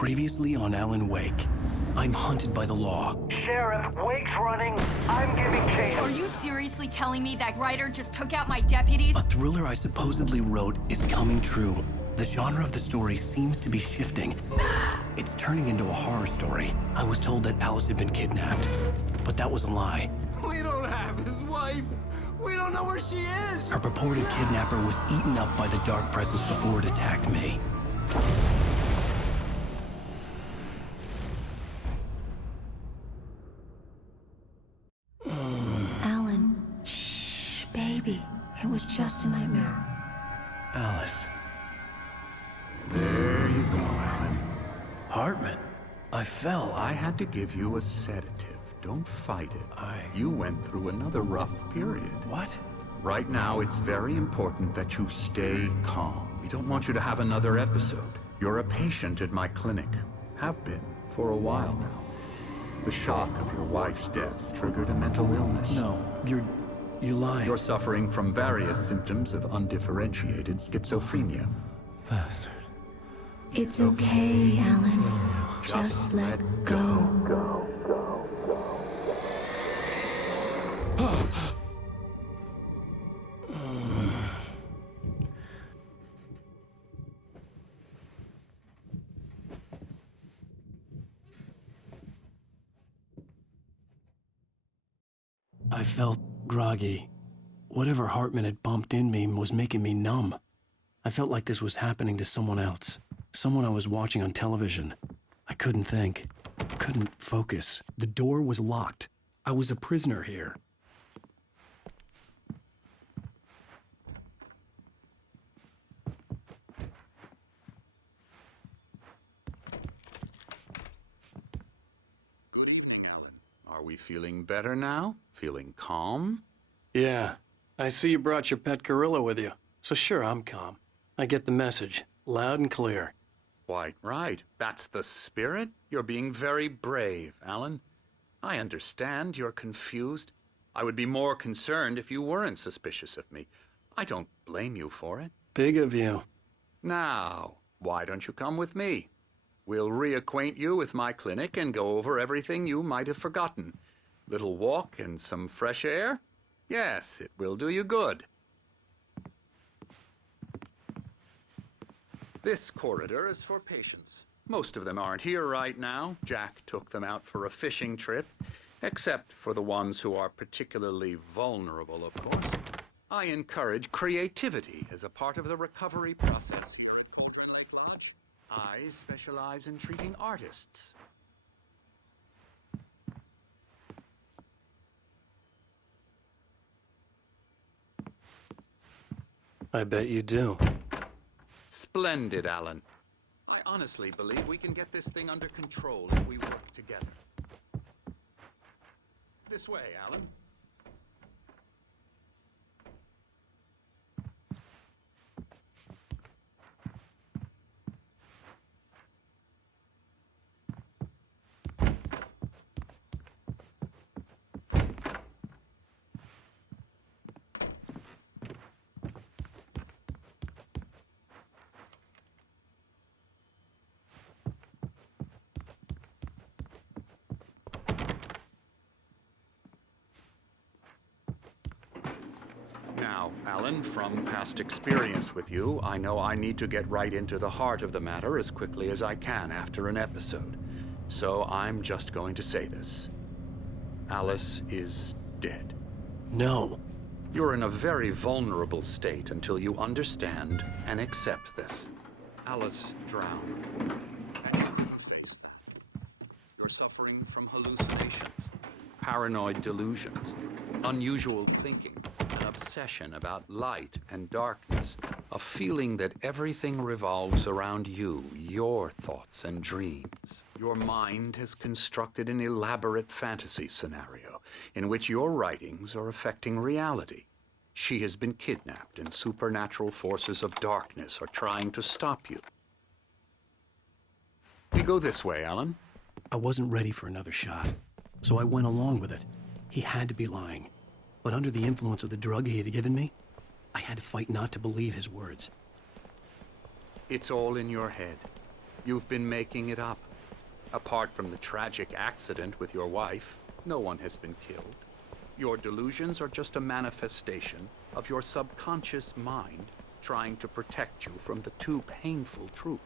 Previously on Alan Wake. I'm hunted by the law. Sheriff, Wake's running. I'm giving chase. Are you seriously telling me that writer just took out my deputies? A thriller I supposedly wrote is coming true. The genre of the story seems to be shifting. It's turning into a horror story. I was told that Alice had been kidnapped, but that was a lie. We don't have his wife. We don't know where she is. Her purported kidnapper was eaten up by the dark presence before it attacked me. Alan, shh, baby. It was just a nightmare. Alice. There you go, Alan. Hartman. I fell. I had to give you a sedative. Don't fight it. You went through another rough period. What? Right now, it's very important that you stay calm. We don't want you to have another episode. You're a patient at my clinic. Have been for a while now. The shock of your wife's death triggered a mental illness. No, you lied. You're suffering from various symptoms of undifferentiated schizophrenia. Bastard. It's okay, Alan. Just let go. I felt groggy. Whatever Hartman had bumped in me was making me numb. I felt like this was happening to someone else. Someone I was watching on television. I couldn't think. Couldn't focus. The door was locked. I was a prisoner here. Good evening, Alan. Are we feeling better now? Feeling calm? Yeah. I see you brought your pet gorilla with you. So sure, I'm calm. I get the message. Loud and clear. Quite right. That's the spirit. You're being very brave, Alan. I understand you're confused. I would be more concerned if you weren't suspicious of me. I don't blame you for it. Big of you. Now, why don't you come with me? We'll reacquaint you with my clinic and go over everything you might have forgotten. Little walk and some fresh air? Yes, it will do you good. This corridor is for patients. Most of them aren't here right now. Jack took them out for a fishing trip, except for the ones who are particularly vulnerable, of course. I encourage creativity as a part of the recovery process here at Cauldron Lake Lodge. I specialize in treating artists. I bet you do. Splendid, Alan. I honestly believe we can get this thing under control if we work together. This way, Alan. Now, Alan, from past experience with you, I know I need to get right into the heart of the matter as quickly as I can after an episode. So I'm just going to say this. Alice is dead. No. You're in a very vulnerable state until you understand and accept this. Alice drowned, and you couldn't face that. You're suffering from hallucinations, paranoid delusions, unusual thinking, an obsession about light and darkness, a feeling that everything revolves around you, your thoughts and dreams. Your mind has constructed an elaborate fantasy scenario in which your writings are affecting reality. She has been kidnapped and supernatural forces of darkness are trying to stop you. We go this way, Alan. I wasn't ready for another shot, so I went along with it. He had to be lying. But under the influence of the drug he had given me, I had to fight not to believe his words. It's all in your head. You've been making it up. Apart from the tragic accident with your wife, no one has been killed. Your delusions are just a manifestation of your subconscious mind trying to protect you from the too painful truth.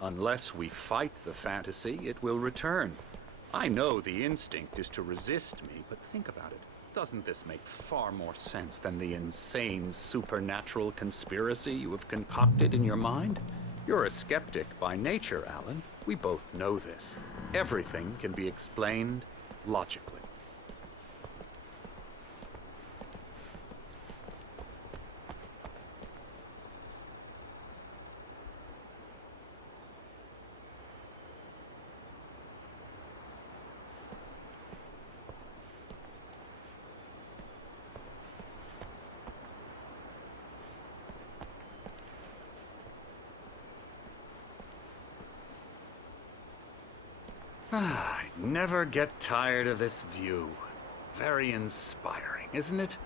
Unless we fight the fantasy, it will return. I know the instinct is to resist me, but think about it. Doesn't this make far more sense than the insane supernatural conspiracy you have concocted in your mind? You're a skeptic by nature, Alan. We both know this. Everything can be explained logically. I never get tired of this view. Very inspiring, isn't it?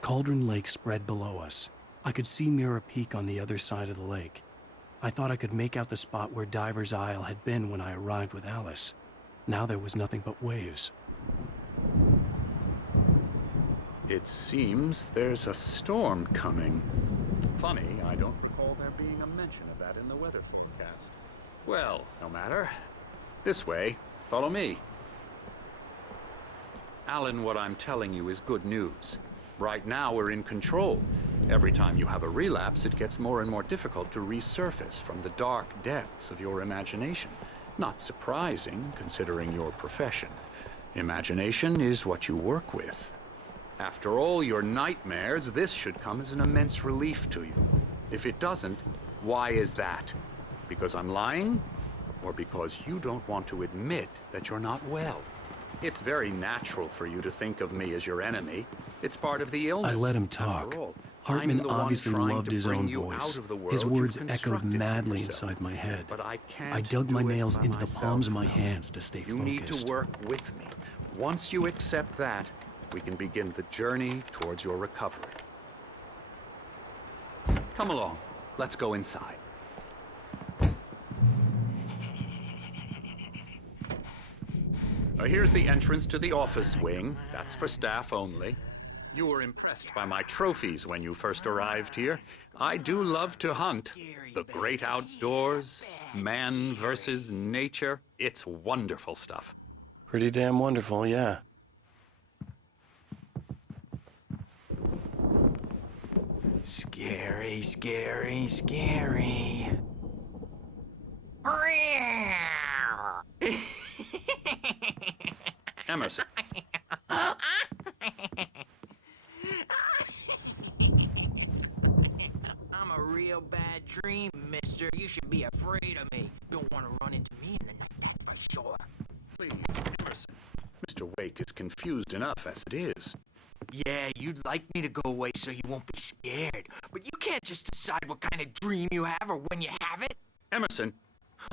Cauldron Lake spread below us. I could see Mirror Peak on the other side of the lake. I thought I could make out the spot where Diver's Isle had been when I arrived with Alice. Now there was nothing but waves. It seems there's a storm coming. Funny, I don't recall there being a mention of that in the weather forecast. Well, no matter. This way. Follow me. Alan, what I'm telling you is good news. Right now, we're in control. Every time you have a relapse, it gets more and more difficult to resurface from the dark depths of your imagination. Not surprising, considering your profession. Imagination is what you work with. After all your nightmares, this should come as an immense relief to you. If it doesn't, why is that? Because I'm lying? Or because you don't want to admit that you're not well? It's very natural for you to think of me as your enemy. It's part of the illness. I let him talk. After all, Hartman I'm the one obviously trying loved to his bring own you voice. out of the world His words you've echoed constructed for madly yourself. inside my head. But I can't I dug my do it nails by into the myself, palms of my no. hands to stay You focused. need to work with me. Once you accept that, we can begin the journey towards your recovery. Come along. Let's go inside. Here's the entrance to the office wing. That's for staff only. You were impressed by my trophies when you first arrived here. I do love to hunt. The great outdoors, man versus nature. It's wonderful stuff. Pretty damn wonderful, yeah. Scary, scary, scary. Emerson. I'm a real bad dream, mister. You should be afraid of me. Don't want to run into me in the night, that's for sure. Please, Emerson. Mr. Wake is confused enough as it is. Yeah, you'd like me to go away so you won't be scared. But you can't just decide what kind of dream you have or when you have it. Emerson.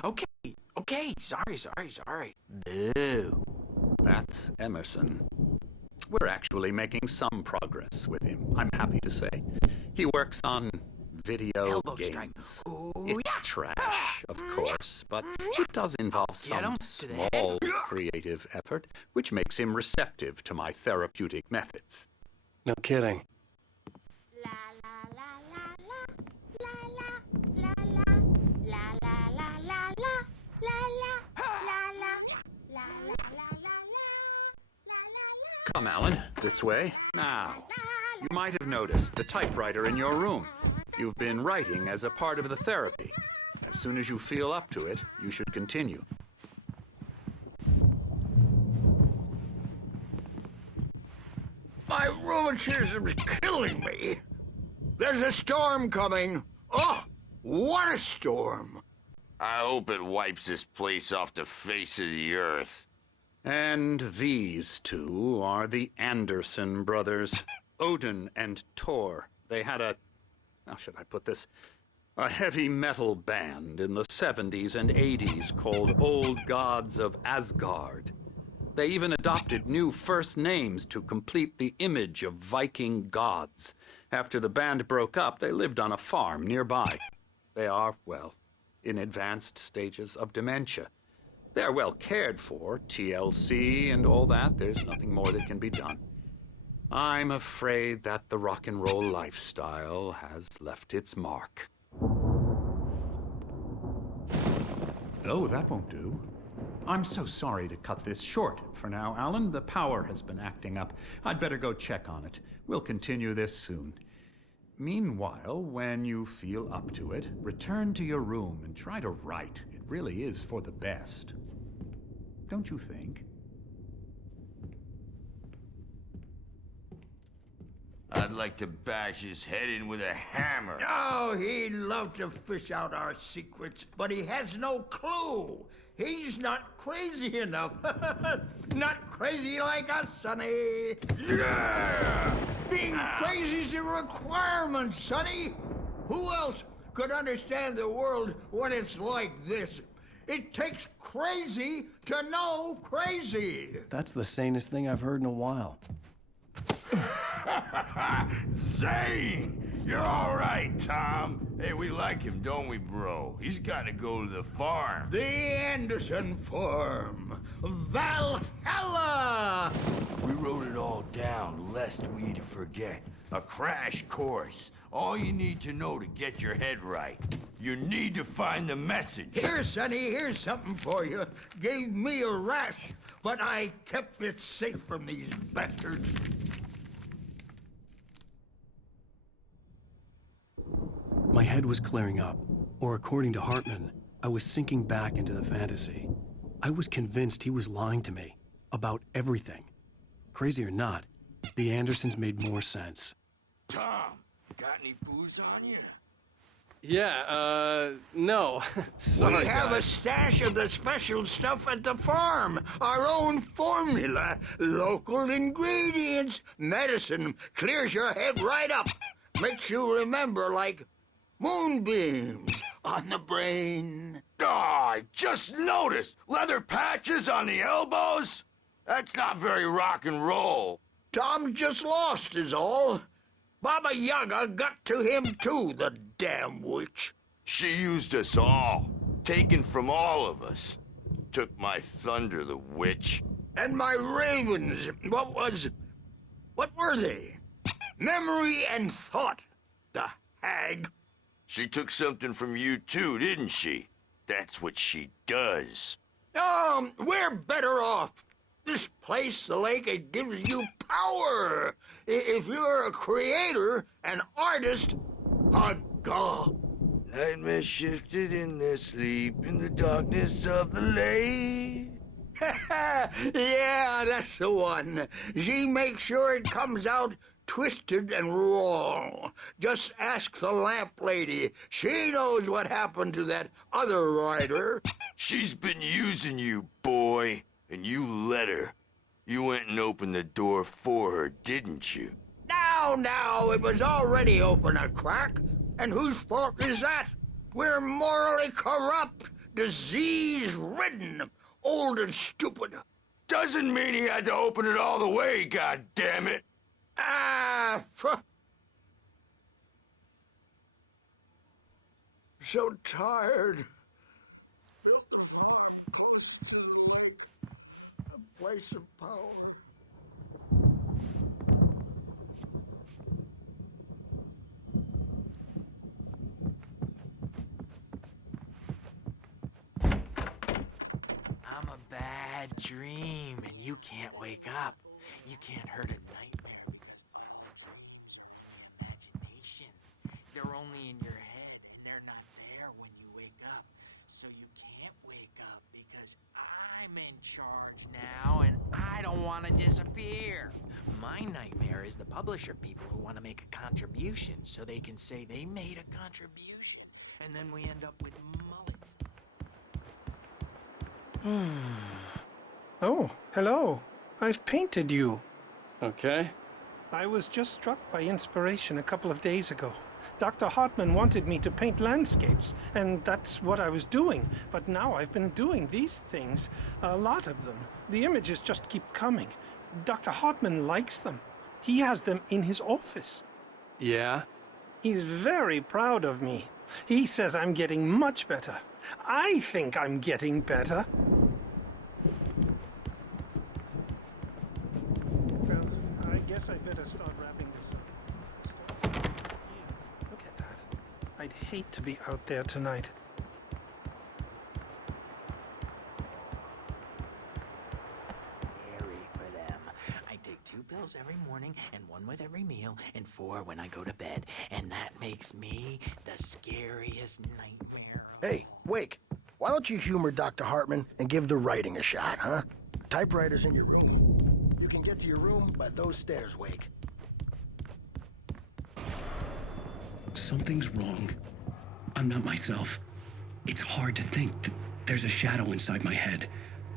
Okay. Sorry. Boo. That's Emerson. We're actually making some progress with him, I'm happy to say. He works on video Elbow games. strike. Ooh, It's yeah. trash, of course, but it does involve Get some him to the head. small creative effort, which makes him receptive to my therapeutic methods. No kidding. La la la la la la la la la la la la la la la la la la. Come, Alan, this way. Now, you might have noticed the typewriter in your room. You've been writing as a part of the therapy. As soon as you feel up to it, you should continue. My rheumatism's killing me. There's a storm coming. Oh, what a storm. I hope it wipes this place off the face of the earth. And these two are the Anderson brothers, Odin and Tor. They had how should I put this? A heavy metal band in the 70s and 80s called Old Gods of Asgard. They even adopted new first names to complete the image of Viking gods. After the band broke up, they lived on a farm nearby. They are, well, in advanced stages of dementia. They're well cared for, TLC and all that. There's nothing more that can be done. I'm afraid that the rock and roll lifestyle has left its mark. Oh, that won't do. I'm so sorry to cut this short for now, Alan. The power has been acting up. I'd better go check on it. We'll continue this soon. Meanwhile, when you feel up to it, return to your room and try to write. It really is for the best. Don't you think? I'd like to bash his head in with a hammer. Oh, he'd love to fish out our secrets, but he has no clue. He's not crazy enough. Not crazy like us, Sonny. Yeah! Being crazy's a requirement, Sonny. Who else could understand the world when it's like this? It takes crazy to know crazy. That's the sanest thing I've heard in a while. Zane! You're all right, Tom. Hey, we like him, don't we, bro? He's got to go to the farm. The Anderson Farm. Valhalla! We wrote it all down, lest we'd forget. A crash course. All you need to know to get your head right. You need to find the message. Here, Sonny, here's something for you. Gave me a rash, but I kept it safe from these bastards. My head was clearing up, or according to Hartman, I was sinking back into the fantasy. I was convinced he was lying to me about everything. Crazy or not, the Andersons made more sense. Tom, got any booze on you? Yeah, no. Sorry, We have a guys. stash of the special stuff at the farm. Our own formula. Local ingredients. Medicine. Clears your head right up. Makes you remember like moonbeams on the brain. Oh, I just noticed. Leather patches on the elbows? That's not very rock and roll. Tom just lost is all. Baba Yaga got to him too, the damn witch. She used us all. Taken from all of us. Took my thunder, the witch. And my ravens, what were they? Memory and thought, the hag. She took something from you too, didn't she? That's what she does. We're better off. This place, the lake, it gives you power. If you're a creator, an artist, a god. Nightmare shifted in their sleep in the darkness of the lake. Yeah, that's the one. She makes sure it comes out twisted and wrong. Just ask the lamp lady. She knows what happened to that other writer. She's been using you, boy, and you let her. You went and opened the door for her, didn't you? Now, it was already open a crack. And whose fault is that? We're morally corrupt, disease-ridden, old and stupid. Doesn't mean he had to open it all the way, goddammit. So tired. Built the farm close to the lake. A place of power. I'm a bad dream, and you can't wake up. You can't hurt a nightmare because all dreams are in the imagination. They're only in your head, and they're not there when you wake up. So you can't wake up because I'm in charge now, and I don't want to disappear. My nightmare is the publisher people who want to make a contribution so they can say they made a contribution, and then we end up with mullet. Oh, hello. I've painted you. Okay. I was just struck by inspiration a couple of days ago. Dr. Hartman wanted me to paint landscapes, and that's what I was doing. But now I've been doing these things, a lot of them. The images just keep coming. Dr. Hartman likes them. He has them in his office. Yeah? He's very proud of me. He says I'm getting much better. I think I'm getting better. Well, I guess I better start wrapping this up. Look at that. I'd hate to be out there tonight. Scary for them. I take 2 pills every morning and 1 with every meal and 4 when I go to bed. And that makes me the scariest nightmare. Hey, Wake, why don't you humor Dr. Hartman and give the writing a shot, huh? Typewriter's in your room. You can get to your room by those stairs, Wake. Something's wrong. I'm not myself. It's hard to think that there's a shadow inside my head.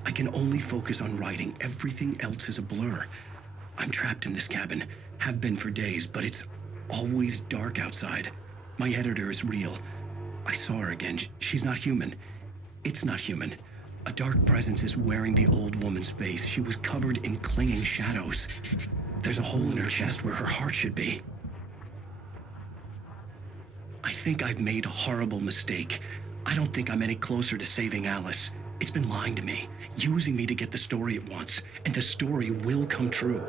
I can only focus on writing. Everything else is a blur. I'm trapped in this cabin. Have been for days, but it's always dark outside. My editor is real. I saw her again. She's not human. It's not human. A dark presence is wearing the old woman's face. She was covered in clinging shadows. There's a hole in her chest where her heart should be. I think I've made a horrible mistake. I don't think I'm any closer to saving Alice. It's been lying to me, using me to get the story it wants, and the story will come true.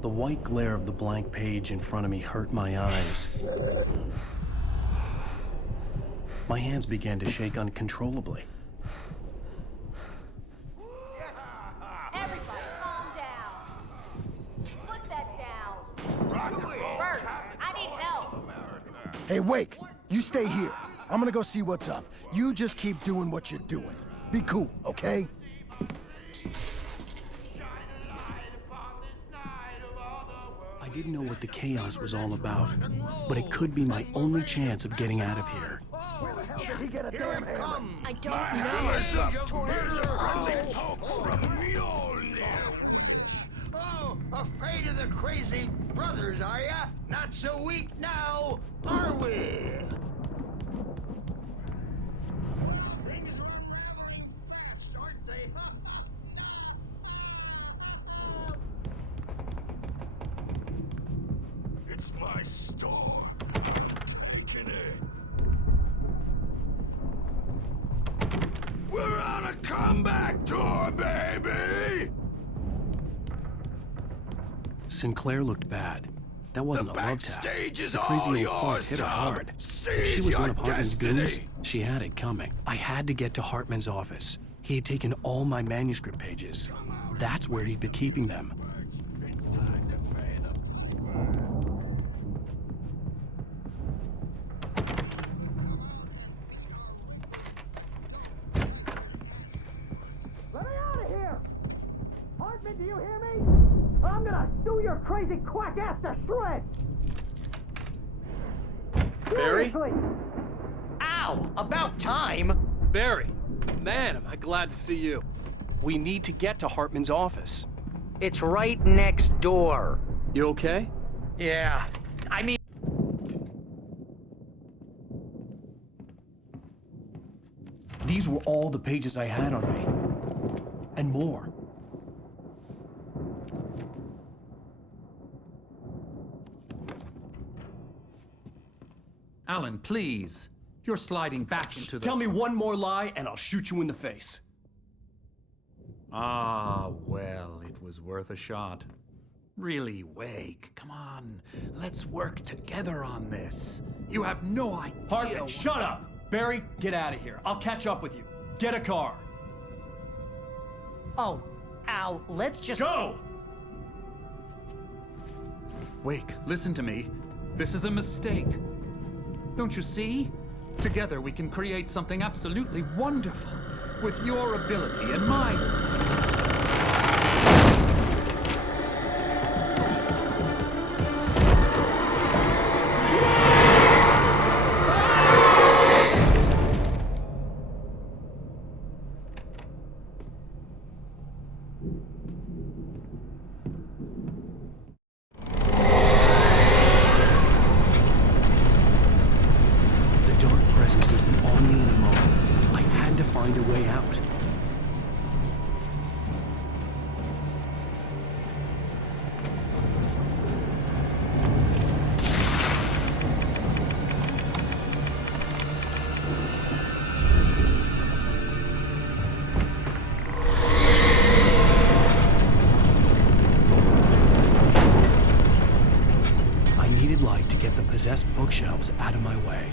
The white glare of the blank page in front of me hurt my eyes. My hands began to shake uncontrollably. Everybody, calm down. Put that down. Bert, I need help. Hey, Wake, you stay here. I'm gonna go see what's up. You just keep doing what you're doing. Be cool, okay? I didn't know what the chaos was all about, but it could be my only chance of getting out of here. Here it comes. I don't know. Hammer's up. Here's a friendly poke from Mjolnir. Oh, afraid of the crazy brothers, are ya? Not so weak now, are we? Things are unraveling fast, aren't they, huh? It's my store. Taking it. We're on a comeback tour, baby! Sinclair looked bad. That wasn't a love tap. backstage is The crazy all old fart yours, hit her Tom. hard. If Seize she was one your of Hartman's goons, destiny. she had it coming. I had to get to Hartman's office. He had taken all my manuscript pages. That's where he'd been keeping them. It's time to pay the Let me out of here! Hartman, do you hear me? Or I'm gonna sue your crazy quack ass to shreds! Barry? Seriously! Ow! About time! Barry, man, am I glad to see you. We need to get to Hartman's office. It's right next door. You okay? Yeah. I mean, These were all the pages I had on me. And more. Alan, please. You're sliding back into the... Tell me one more lie and I'll shoot you in the face. Ah, well, it was worth a shot. Really, Wake, come on. Let's work together on this. You have no idea... Hartman, shut up! Barry, get out of here. I'll catch up with you. Get a car. Oh, Al, let's just... Go! Wake, listen to me. This is a mistake. Don't you see? Together we can create something absolutely wonderful. With your ability and mine. presence would be on me in a moment. I had to find a way out. Possessed bookshelves out of my way.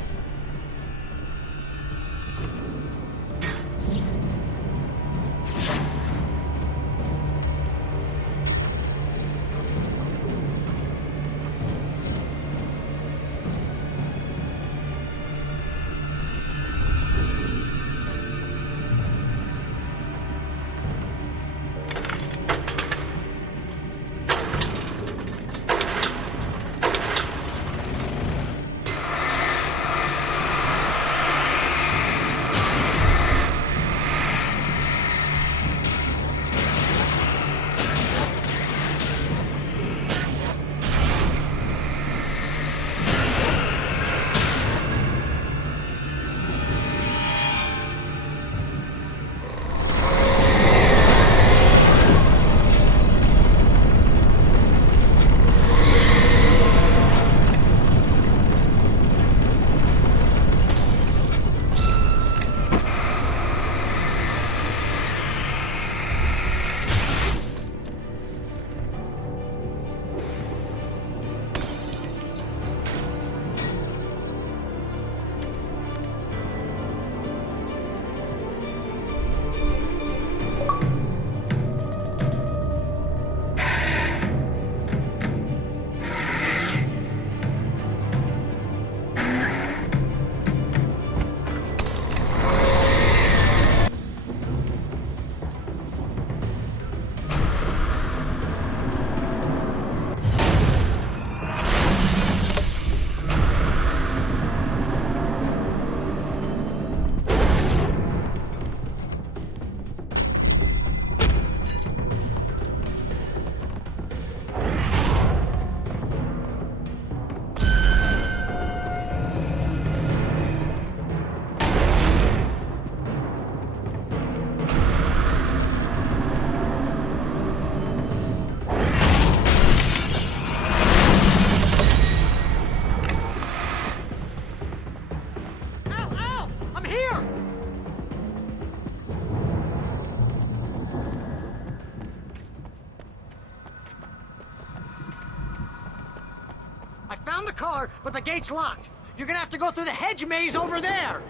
Found the car, but the gate's locked. You're gonna have to go through the hedge maze over there.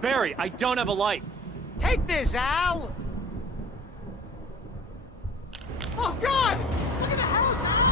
Barry, I don't have a light. Take this, Al! Oh, God! Look at the house, Al!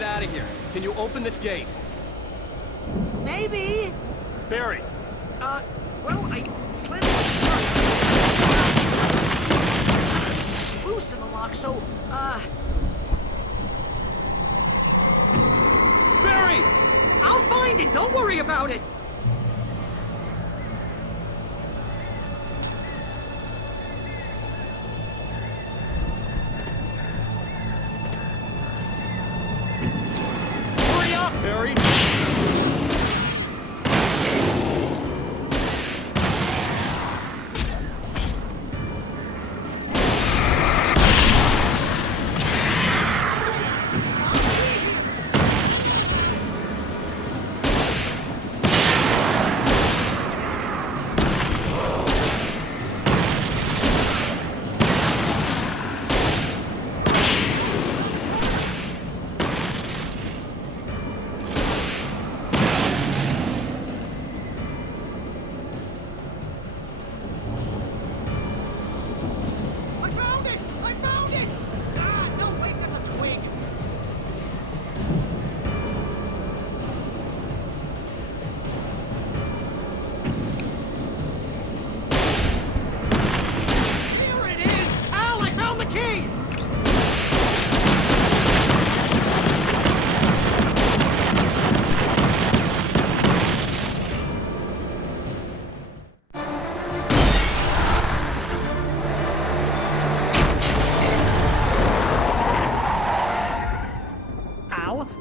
get out of here. Can you open this gate? Maybe. Barry! Well, I slammed it shut. Loose in the lock, so, Barry! I'll find it! Don't worry about it! Hurry up, Barry!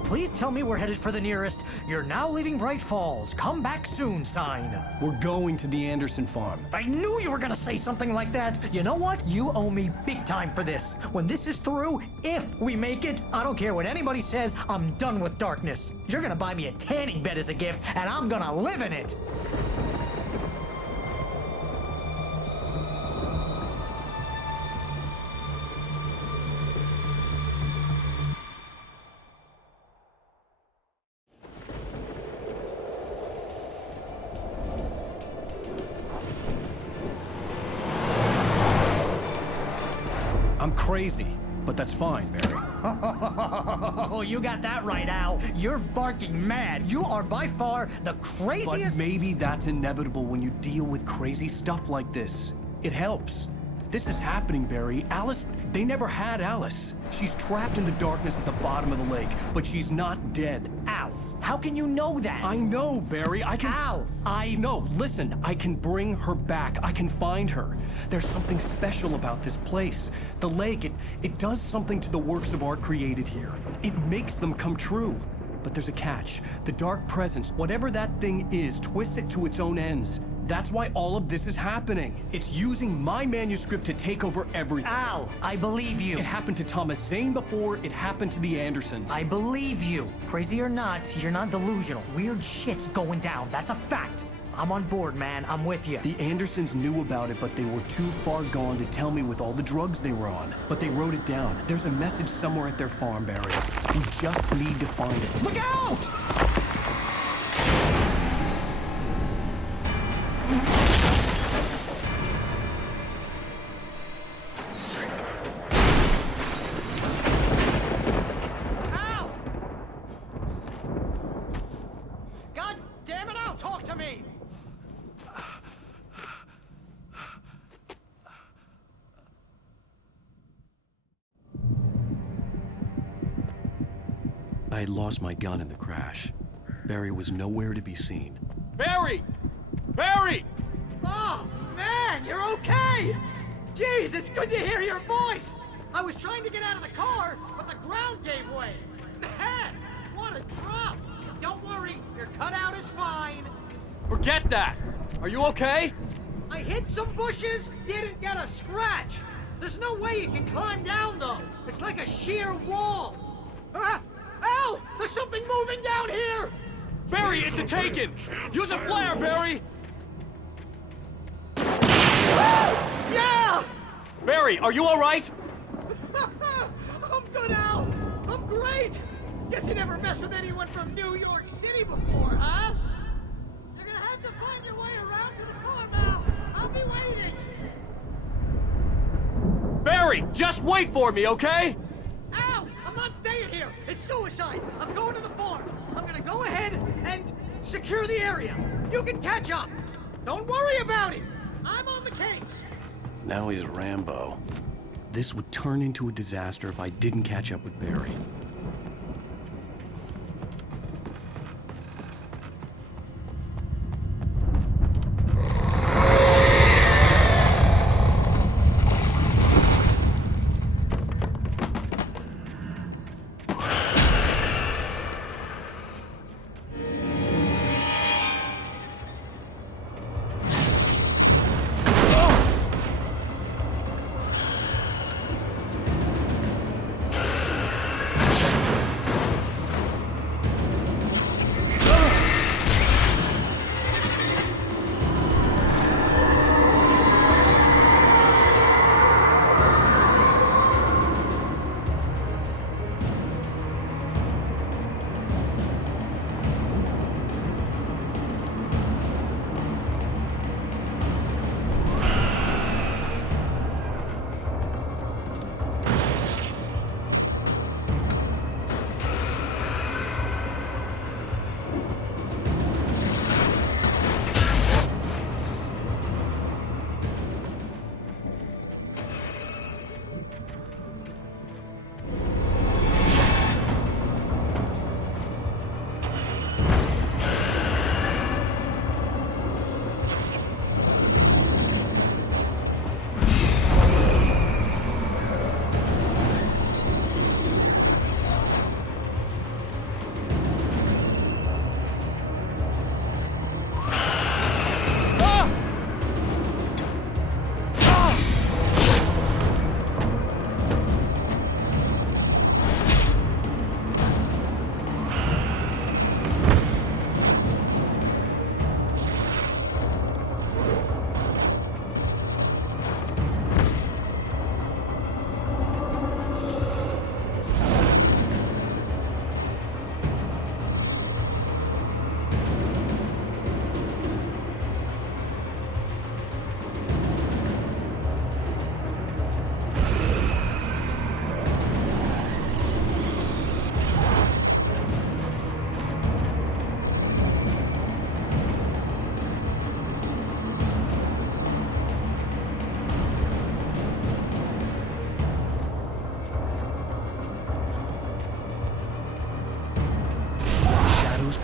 Please tell me we're headed for the nearest "You're now leaving Bright Falls. Come back soon" sign. We're going to the Anderson farm. I knew you were gonna say something like that. You know what? You owe me big time for this. When this is through, if we make it, I don't care what anybody says, I'm done with darkness. You're gonna buy me a tanning bed as a gift, and I'm gonna live in it. I'm crazy, but that's fine, Barry. Oh, you got that right, Al. You're barking mad. You are by far the craziest... But maybe that's inevitable when you deal with crazy stuff like this. It helps. This is happening, Barry. Alice, they never had Alice. She's trapped in the darkness at the bottom of the lake, but she's not dead. Al, how can you know that? I know, Barry. I can... Al, No, listen. I can bring her back. I can find her. There's something special about this place. The lake, it does something to the works of art created here. It makes them come true. But there's a catch. The dark presence, whatever that thing is, twists it to its own ends. That's why all of this is happening. It's using my manuscript to take over everything. Al, I believe you. It happened to Thomas Zane before, it happened to the Andersons. I believe you. Crazy or not, you're not delusional. Weird shit's going down. That's a fact. I'm on board, man. I'm with you. The Andersons knew about it, but they were too far gone to tell me with all the drugs they were on. But they wrote it down. There's a message somewhere at their farm, Barry. We just need to find it. Look out! Al! God damn it, Al, talk to me! I had lost my gun in the crash. Barry was nowhere to be seen. Barry! Barry! Oh, man, you're okay! Jeez, it's good to hear your voice! I was trying to get out of the car, but the ground gave way. Man, what a drop! Don't worry, your cutout is fine. Forget that! Are you okay? I hit some bushes, didn't get a scratch. There's no way you can climb down, though. It's like a sheer wall. Al! There's something moving down here! Barry, it's a Taken! Use a flare, Barry! Yeah! Barry, are you alright? I'm good, Al. I'm great. Guess you never messed with anyone from New York City before, huh? You're gonna have to find your way around to the farm, Al. I'll be waiting. Barry, just wait for me, okay? Al, I'm not staying here. here! It's suicide! I'm going to the farm! I'm gonna go ahead and secure the area! You can catch up! Don't worry about it! I'm on the case! Now he's Rambo. This would turn into a disaster if I didn't catch up with Barry.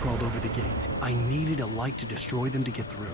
Crawled over the gate. I needed a light to destroy them to get through.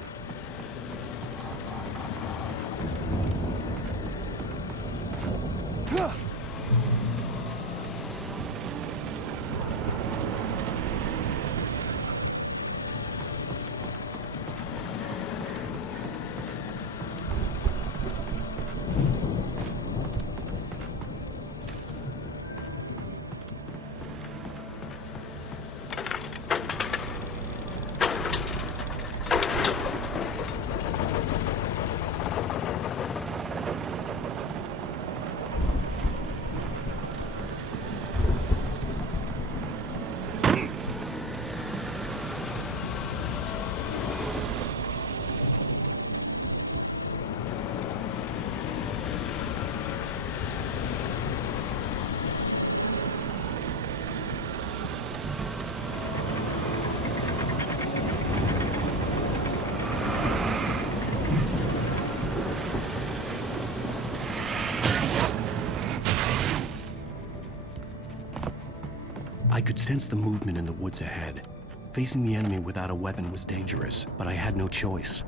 I could sense the movement in the woods ahead. Facing the enemy without a weapon was dangerous, but I had no choice.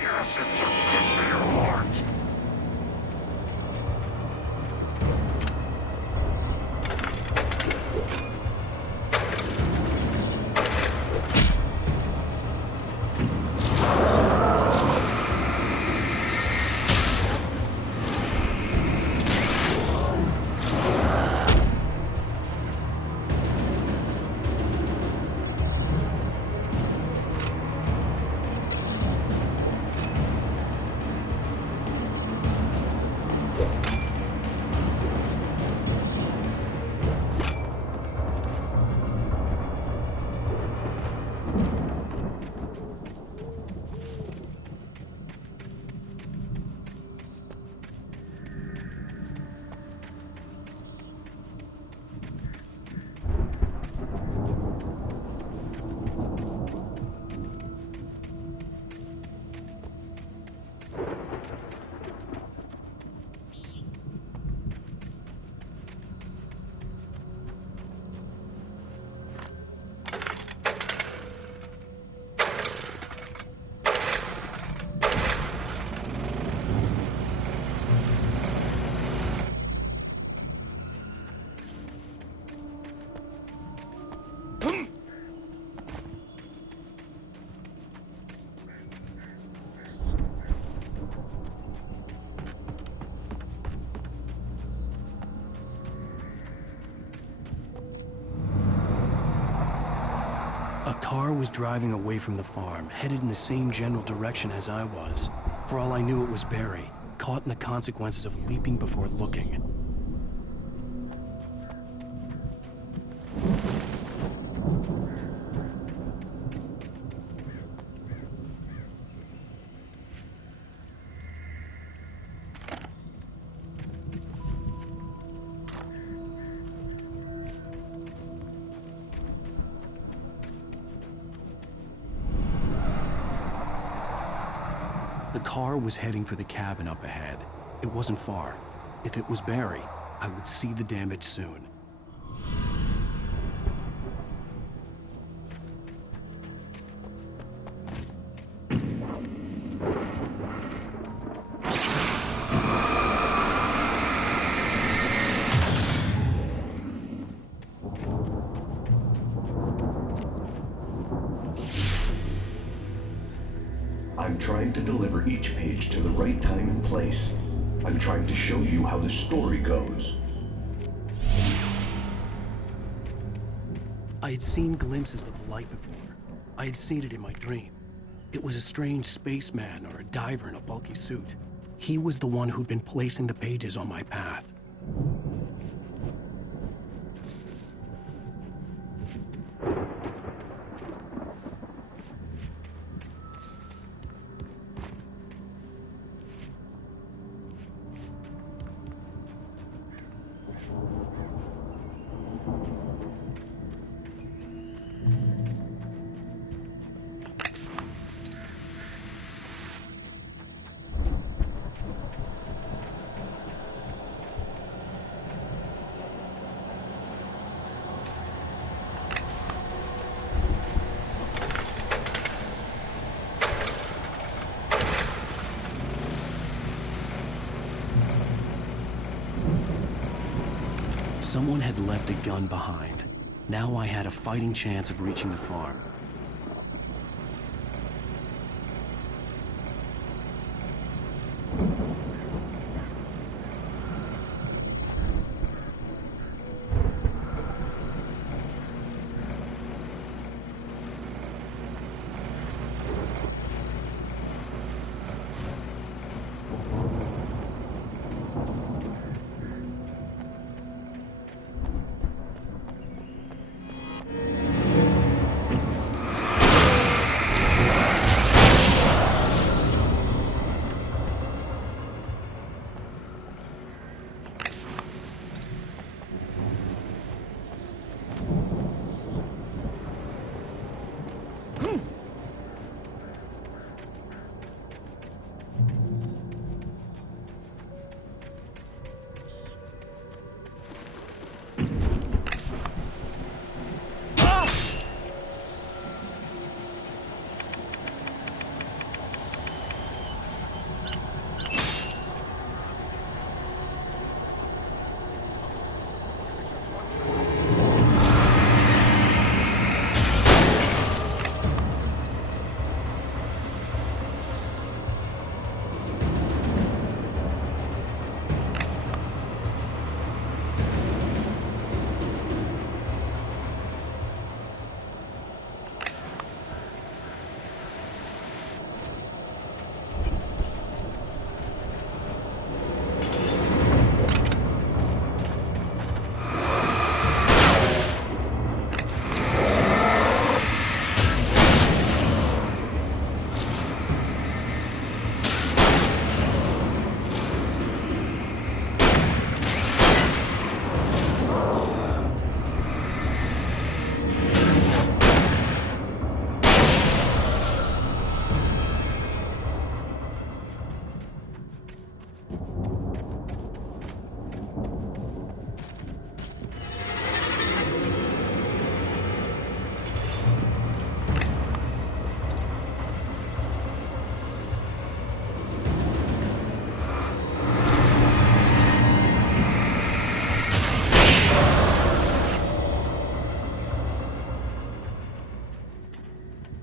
Yes, it's a good for your heart. A car was driving away from the farm, headed in the same general direction as I was. For all I knew, it was Barry, caught in the consequences of leaping before looking. The car was heading for the cabin up ahead. It wasn't far. If it was Barry, I would see the damage soon. I'm trying to deliver each page to the right time and place. I'm trying to show you how the story goes. I had seen glimpses of the light before. I had seen it in my dream. It was a strange spaceman or a diver in a bulky suit. He was the one who'd been placing the pages on my path. Someone had left a gun behind. Now I had a fighting chance of reaching the farm.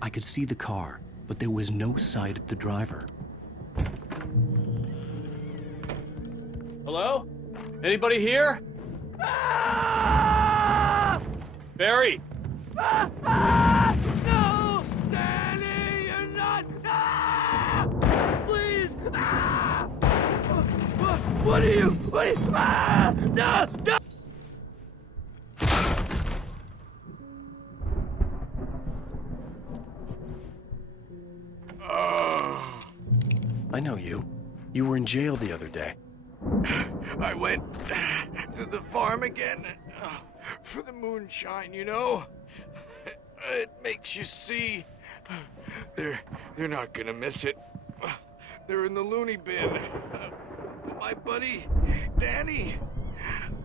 I could see the car, but there was no sight of the driver. Hello? Anybody here? Barry! What are you? Ah! No! No! I know you. You were in jail the other day. I went to the farm again for the moonshine, you know? It makes you see. They're not gonna miss it. They're in the loony bin. My buddy, Danny,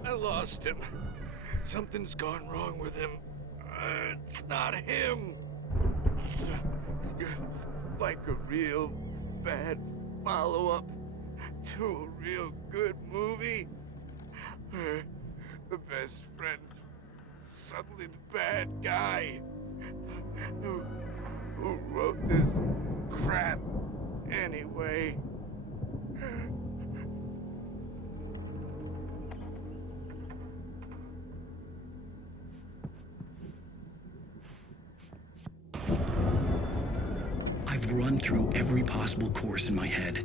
I lost him. Something's gone wrong with him. It's not him. Like a real bad follow-up to a real good movie. The best friend's suddenly the bad guy. Who wrote this crap anyway? I've run through every possible course in my head.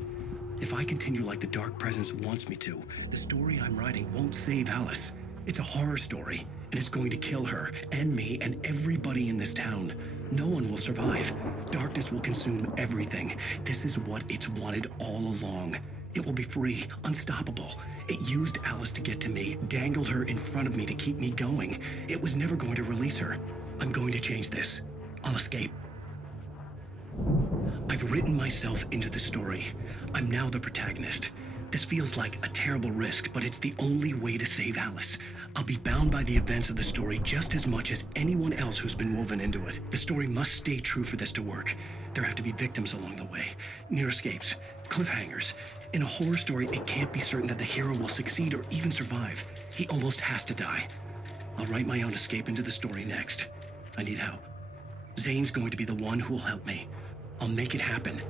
If I continue like the Dark Presence wants me to, the story I'm writing won't save Alice. It's a horror story, and it's going to kill her, and me, and everybody in this town. No one will survive. Darkness will consume everything. This is what it's wanted all along. It will be free, unstoppable. It used Alice to get to me, dangled her in front of me to keep me going. It was never going to release her. I'm going to change this. I'll escape. I've written myself into the story. I'm now the protagonist. This feels like a terrible risk, but it's the only way to save Alice. I'll be bound by the events of the story just as much as anyone else who's been woven into it. The story must stay true for this to work. There have to be victims along the way, near escapes, cliffhangers. In a horror story, it can't be certain that the hero will succeed or even survive. He almost has to die. I'll write my own escape into the story next. I need help. Zane's going to be the one who will help me. I'll make it happen.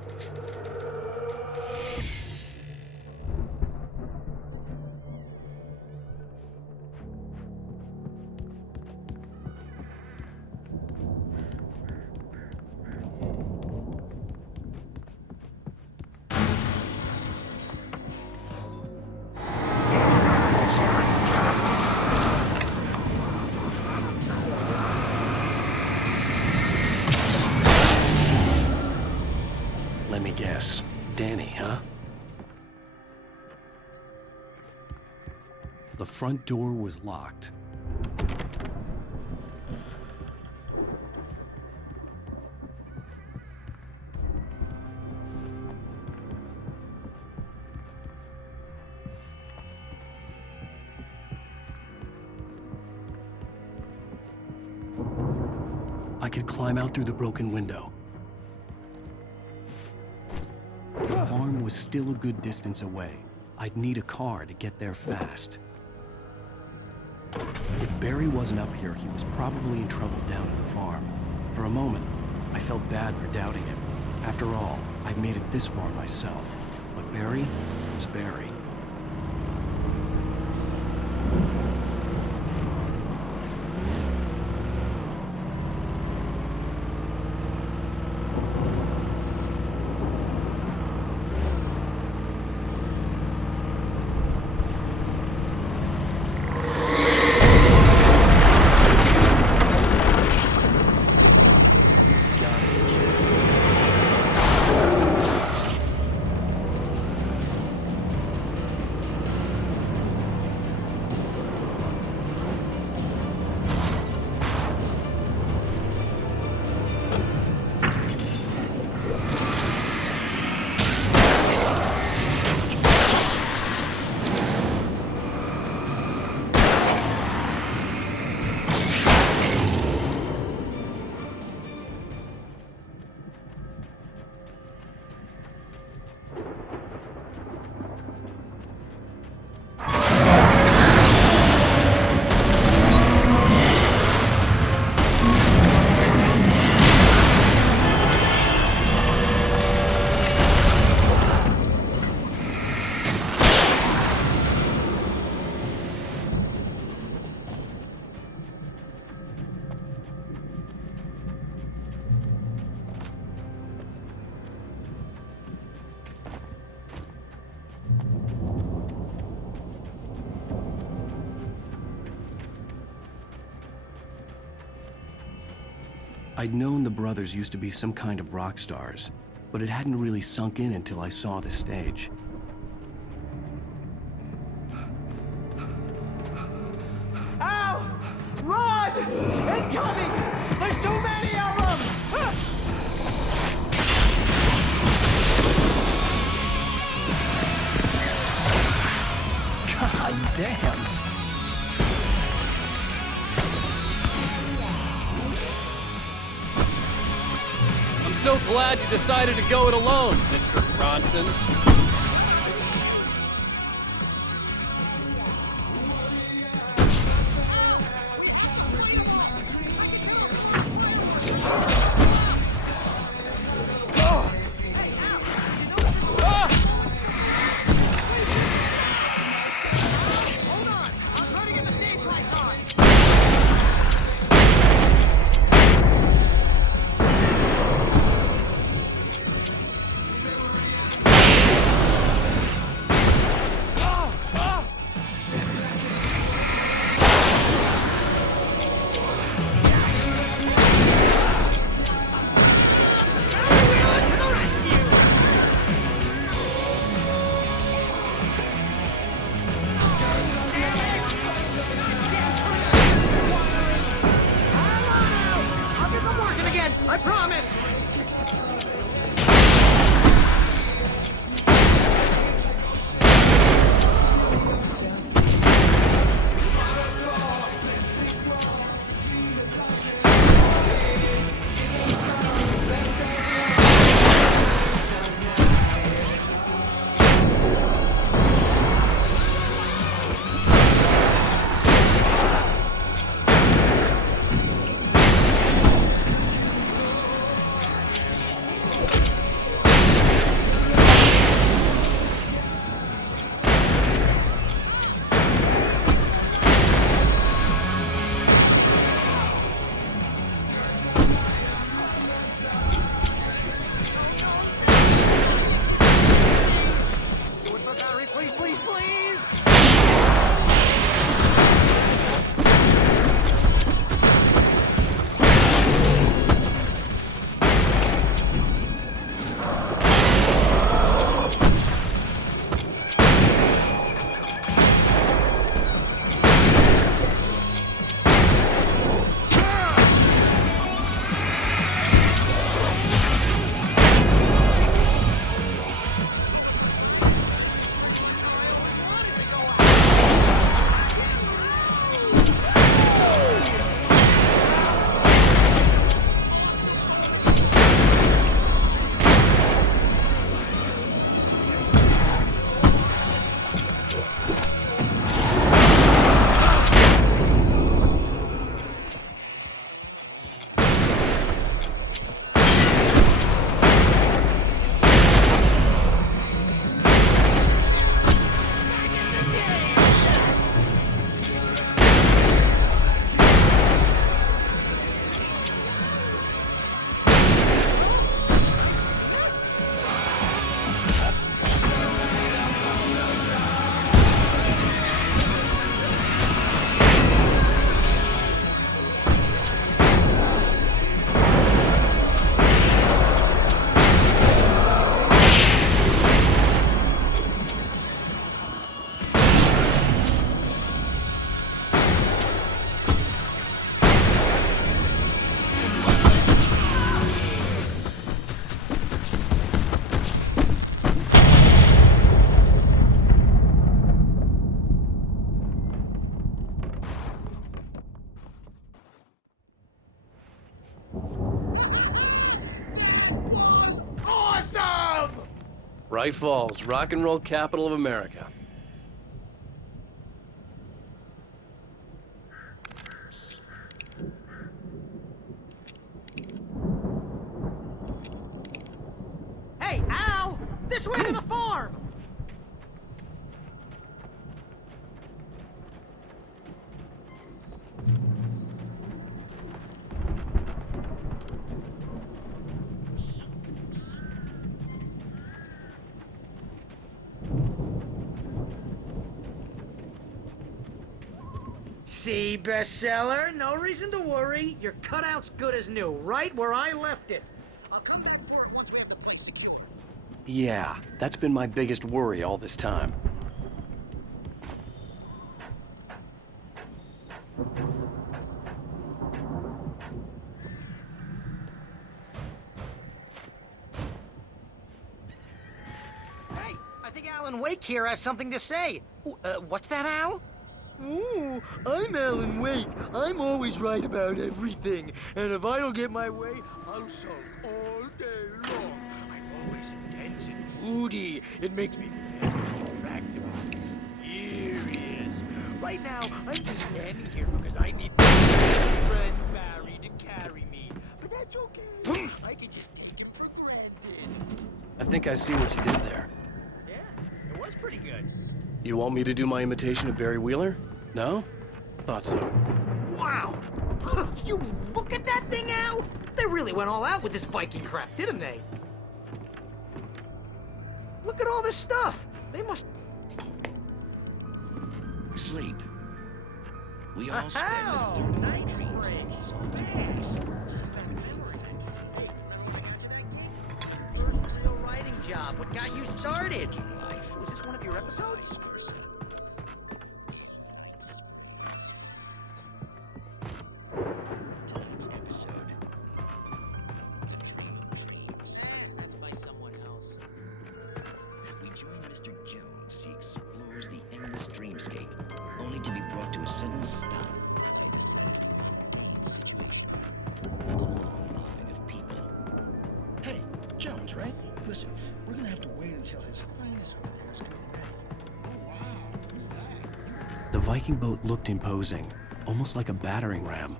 Let me guess. Danny, huh? The front door was locked. I could climb out through the broken window. The farm was still a good distance away. I'd need a car to get there fast. If Barry wasn't up here, he was probably in trouble down at the farm. For a moment, I felt bad for doubting him. After all, I'd made it this far myself. But Barry is Barry. I'd known the brothers used to be some kind of rock stars, but it hadn't really sunk in until I saw the stage. Al! Run! Incoming! There's too many of them! God damn! I'm so glad you decided to go it alone, Mr. Bronson. I promise! Please, please, please! Bright Falls, rock and roll capital of America. Hey, Al! This way to the farm! See, bestseller? No reason to worry. Your cutout's good as new, right where I left it. I'll come back for it once we have the place secured. Yeah, that's been my biggest worry all this time. Hey, I think Alan Wake here has something to say. What's that, Al? Ooh, I'm Alan Wake. I'm always right about everything. And if I don't get my way, I'll sulk all day long. I'm always intense and moody. It makes me very attractive and mysterious. Right now, I'm just standing here because I need my friend Barry to carry me. But that's okay. I can just take it for granted. I think I see what you did there. Yeah, it was pretty good. You want me to do my imitation of Barry Wheeler? No? Thought so. Wow! You look at that thing, Al! They really went all out with this Viking crap, didn't they? Look at all this stuff! They must... Sleep. We all spend Oh, the third night dreams. breaks. Man, suspend memories. Hey, remember the answer to that game? First real writing job. What got you started? Was this one of your episodes? That's by someone else. We join Mr. Jones. He explores the endless dreamscape, only to be brought to a sudden stop. A long line of people. Hey, Jones, right? Listen, we're gonna have to wait until His Highness over there is getting ready. Oh, wow. Who's that? The Viking boat looked imposing, almost like a battering ram.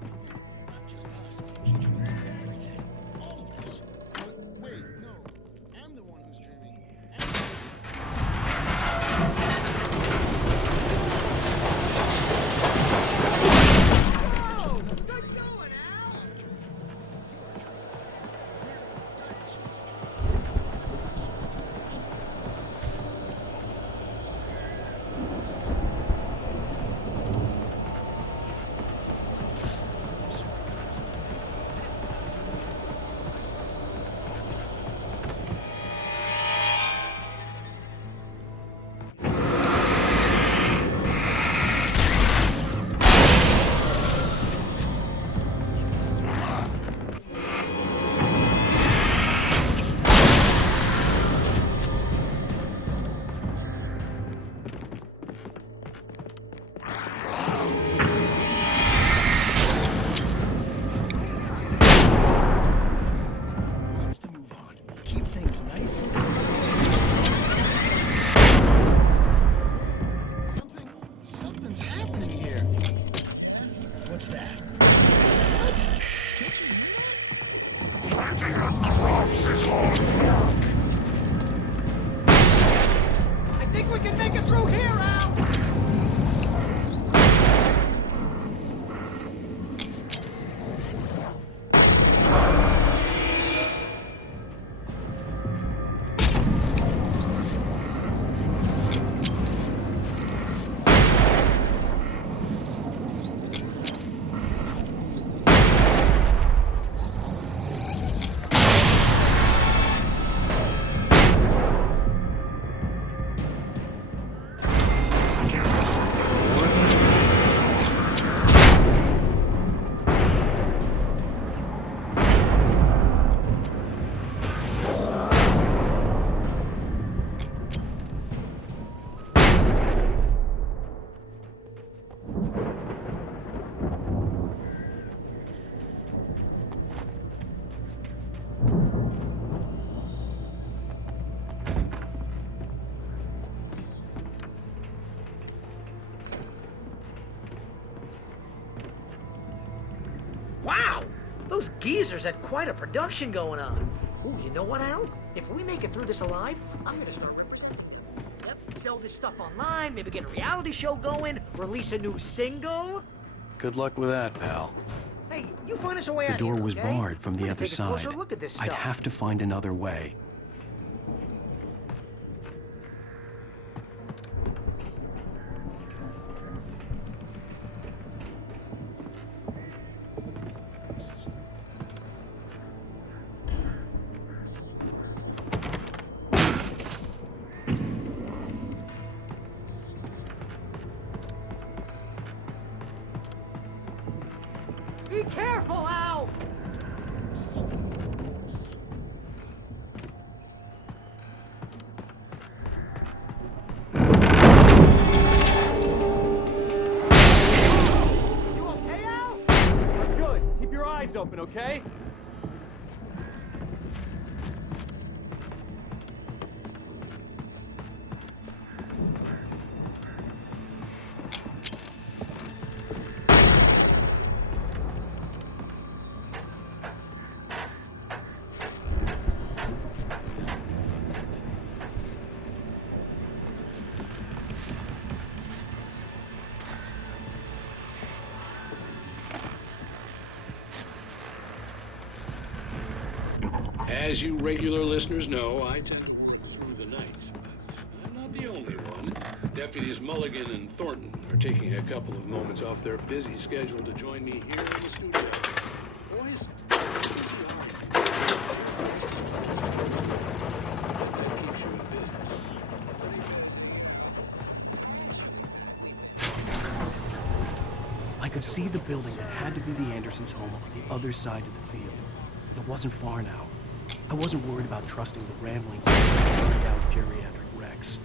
Not just us. He dreams of everything. All of this. But wait, no. I'm the one who's dreaming. Whoa! Good going, Al! Wants to move on. Keep things nice and Something's happening here. What's that? What? Can't you hear that? Planting the crops is hard work. I think we can make it through here, Al! Wow! Those geezers had quite a production going on. Ooh, you know what, Al? If we make it through this alive, I'm gonna start representing them. Yep, sell this stuff online, maybe get a reality show going, release a new single. Good luck with that, pal. Hey, you find us a way The out door here, was okay? barred from the We're gonna other take a closer side. look at this I'd stuff. have to find another way. eyes open, okay? As you regular listeners know, I tend to work through the night, but I'm not the only one. Deputies Mulligan and Thornton are taking a couple of moments off their busy schedule to join me here in the studio. Boys, that keeps you in business. I could see the building that had to be the Andersons' home on the other side of the field. It wasn't far now. I wasn't worried about trusting the ramblings of burned out geriatric wrecks.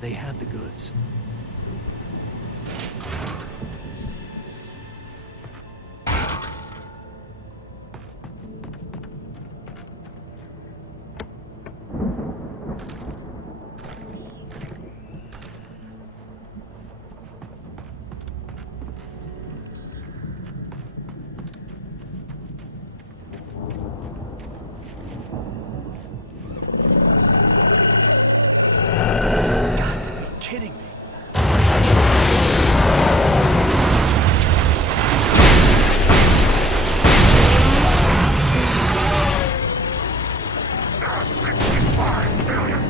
They had the goods. Kidding me. $65 billion.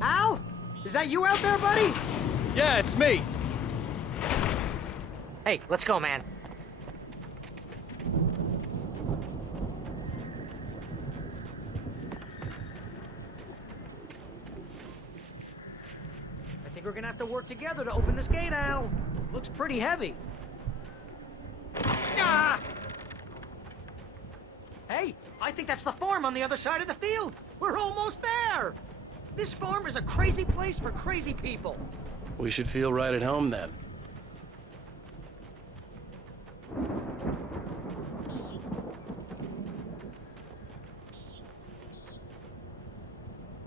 Al? Is that you out there, buddy? Yeah, it's me. Hey, let's go, man. I think we're gonna have to work together to open this gate, Al. Looks pretty heavy. Ah! Hey, I think that's the farm on the other side of the field. We're almost there. This farm is a crazy place for crazy people. We should feel right at home then.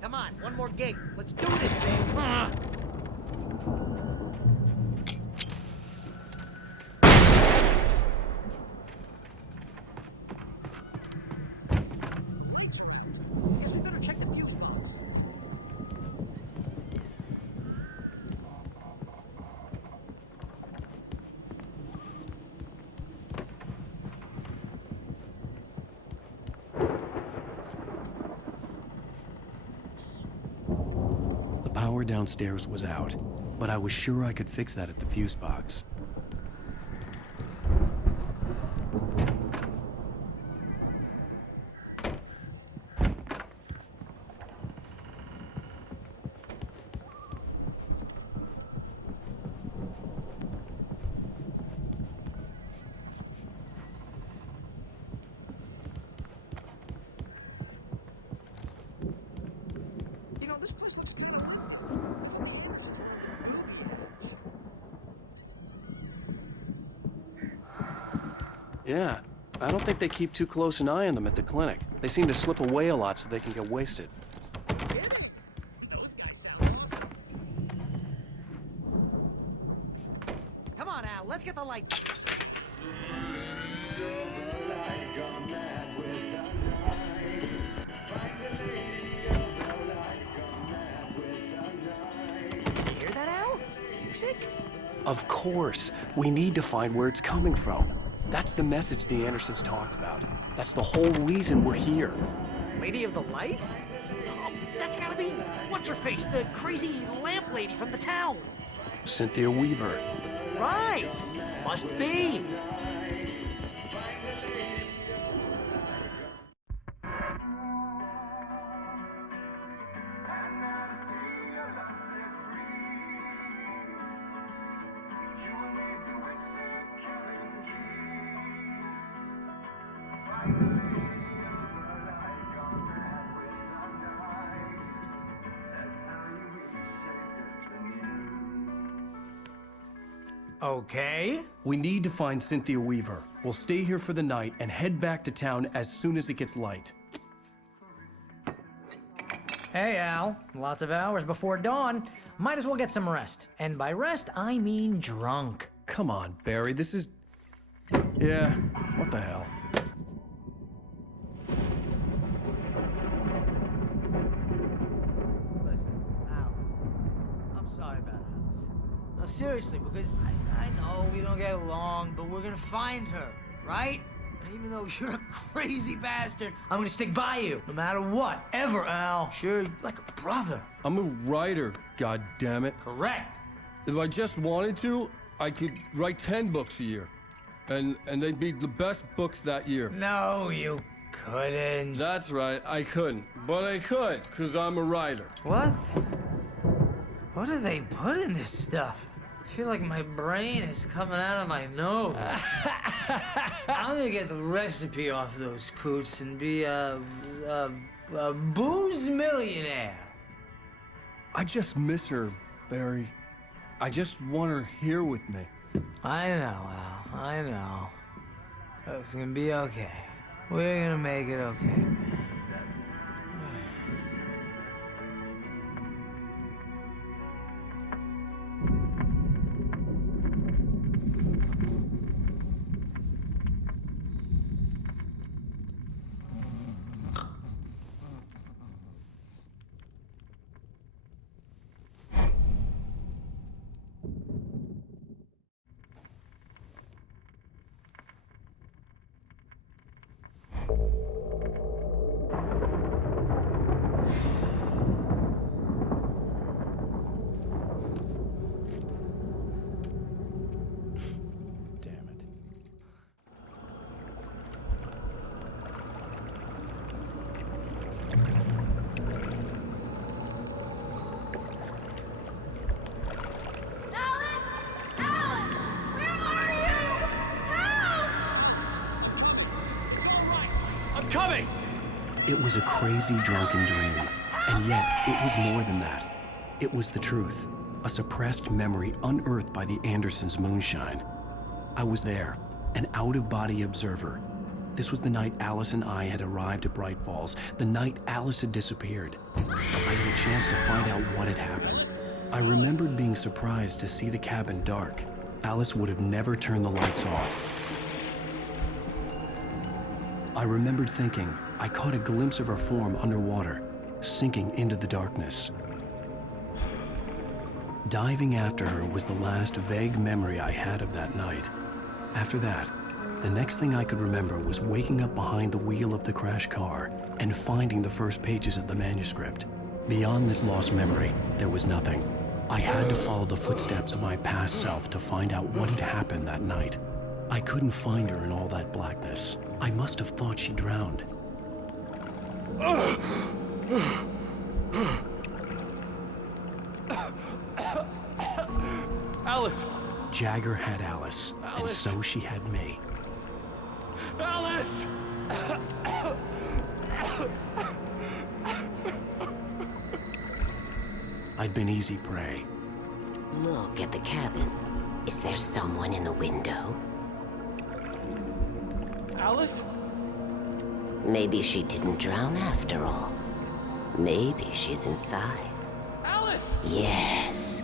Come on, one more gate. Let's do this thing. Lights are out. Guess we better check the fuse box. The power downstairs was out, but I was sure I could fix that at the fuse box. You know, this place looks good. Yeah, I don't think they keep too close an eye on them at the clinic. They seem to slip away a lot so they can get wasted. Those guys sound awesome. Come on, Al, let's get the light. You hear that, Al? music? Of course. We need to find where it's coming from. That's the message the Andersons talked about. That's the whole reason we're here. Lady of the Light? Oh, that's gotta be what's-her-face, the crazy lamp lady from the town. Cynthia Weaver. Right. Must be. Okay. We need to find Cynthia Weaver. We'll stay here for the night and head back to town as soon as it gets light. Hey, Al. Lots of hours before dawn. Might as well get some rest. And by rest, I mean drunk. Come on, Barry, this is... Yeah, what the hell? No, seriously, because I know we don't get along, but we're gonna find her, right? And even though you're a crazy bastard, I'm gonna stick by you, no matter what, ever, Al. Sure, like a brother. I'm a writer, goddammit. Correct. If I just wanted to, I could write 10 books a year. And they'd be the best books that year. No, you couldn't. That's right, I couldn't. But I could, because I'm a writer. What? What do they put in this stuff? I feel like my brain is coming out of my nose. I'm gonna get the recipe off those coots and be a booze millionaire. I just miss her, Barry. I just want her here with me. I know, Al. I know. It's gonna be okay. We're gonna make it okay, man. Coming! It was a crazy, drunken dream, and yet it was more than that. It was the truth, a suppressed memory unearthed by the Andersons' moonshine. I was there, an out-of-body observer. This was the night Alice and I had arrived at Bright Falls, the night Alice had disappeared. I had a chance to find out what had happened. I remembered being surprised to see the cabin dark. Alice would have never turned the lights off. I remembered thinking I caught a glimpse of her form underwater, sinking into the darkness. Diving after her was the last vague memory I had of that night. After that, the next thing I could remember was waking up behind the wheel of the crashed car and finding the first pages of the manuscript. Beyond this lost memory, there was nothing. I had to follow the footsteps of my past self to find out what had happened that night. I couldn't find her in all that blackness. I must have thought she drowned. Alice! Jagger had Alice, and so she had me. Alice! I'd been easy prey. Look at the cabin. Is there someone in the window? Alice? Maybe she didn't drown after all. Maybe she's inside. Alice! Yes.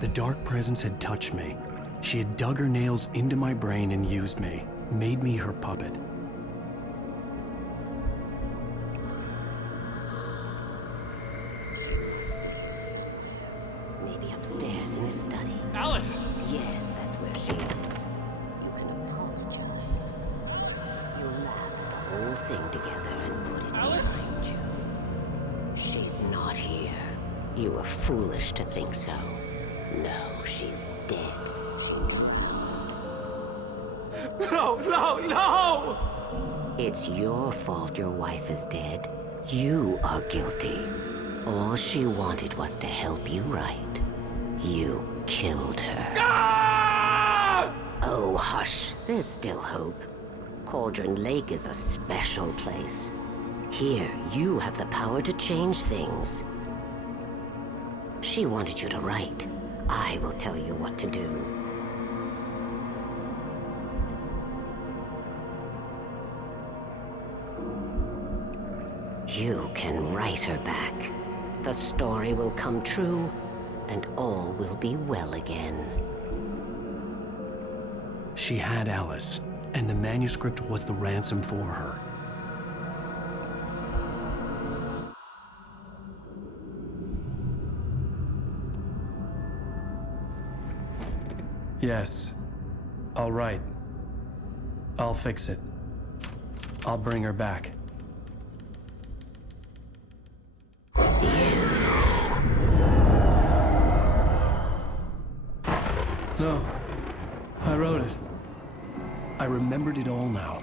The dark presence had touched me. She had dug her nails into my brain and used me. made me her puppet. Maybe upstairs in the study. Alice! Yes, that's where she is. You can apologize. You'll laugh at the whole thing together and put it behind you. She's not here. You were foolish to think so. No, she's dead. She drowned. No! It's your fault your wife is dead. You are guilty. All she wanted was to help you right. You killed her. Ah! Oh, hush. There's still hope. Cauldron Lake is a special place. Here, you have the power to change things. She wanted you to write. I will tell you what to do. You can write her back. The story will come true, and all will be well again. She had Alice, and the manuscript was the ransom for her. Yes. All right. I'll fix it. I'll bring her back. No. I wrote it. I remembered it all now.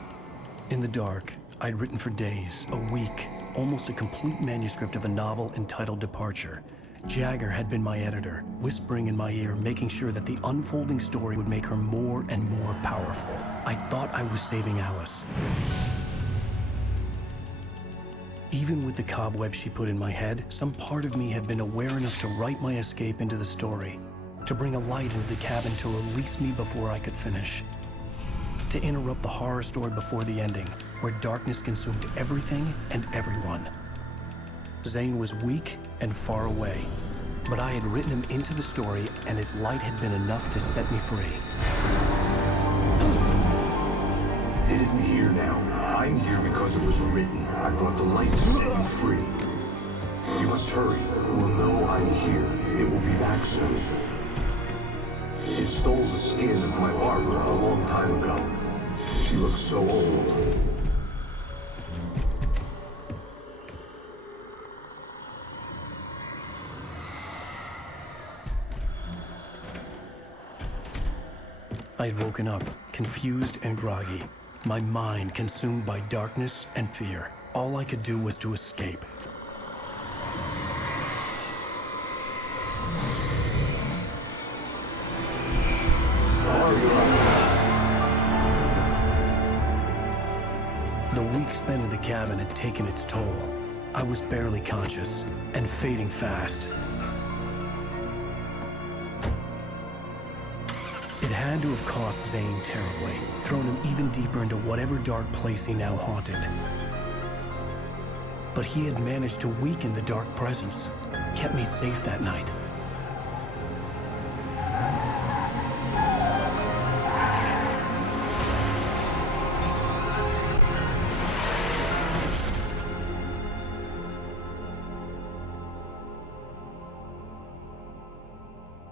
In the dark, I'd written for days, a week, almost a complete manuscript of a novel entitled Departure. Jagger had been my editor, whispering in my ear, making sure that the unfolding story would make her more and more powerful. I thought I was saving Alice. Even with the cobweb she put in my head, some part of me had been aware enough to write my escape into the story, to bring a light into the cabin to release me before I could finish, to interrupt the horror story before the ending, where darkness consumed everything and everyone. Zane was weak and far away, but I had written him into the story, and his light had been enough to set me free. It isn't here now. I'm here because it was written. I brought the light to set you free. You must hurry. It will know I'm here. It will be back soon. It stole the skin of my Barbara a long time ago. She looks so old. I had woken up, confused and groggy, my mind consumed by darkness and fear. All I could do was to escape. The week spent in the cabin had taken its toll. I was barely conscious and fading fast. It had to have cost Zane terribly, thrown him even deeper into whatever dark place he now haunted. But he had managed to weaken the dark presence, kept me safe that night.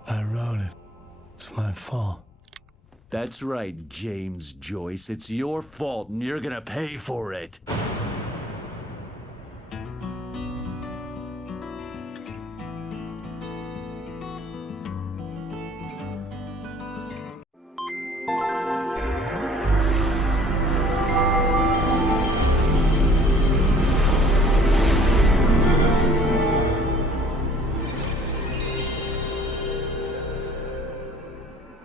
I wrote it. It's my fault. That's right, James Joyce. It's your fault, and you're gonna pay for it.